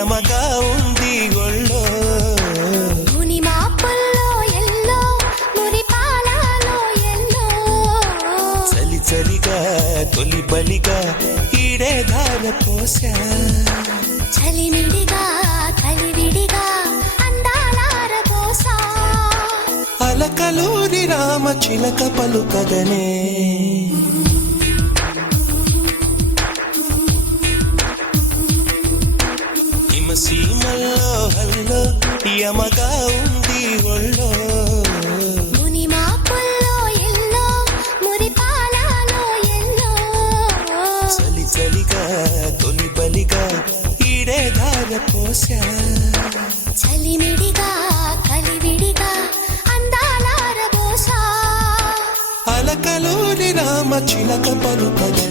యమగా ఉంది ఒళ్ళో ముని మాపుల్లో yellow మురిపాలలో yellow చలి చలిగా తొలి బలిగా ఈడే ధార పోసా చలిమిడిగా కలివిడిగా అందాలార పోసా అలకలూరి రామ చిలక పలుకగనే సీమల్లో హల్లో యమగా ఉంది ఒళ్ళో ముని మాపుల్లో ఎల్లో మురిపాలలో ఎల్లో చలి చలిగా తొలి బలిగా ఈడే ధార పోసా చలిమిడిగా కలివిడిగా అందాలార పోసా అలకలూరి రామ చిలక పలుకగనే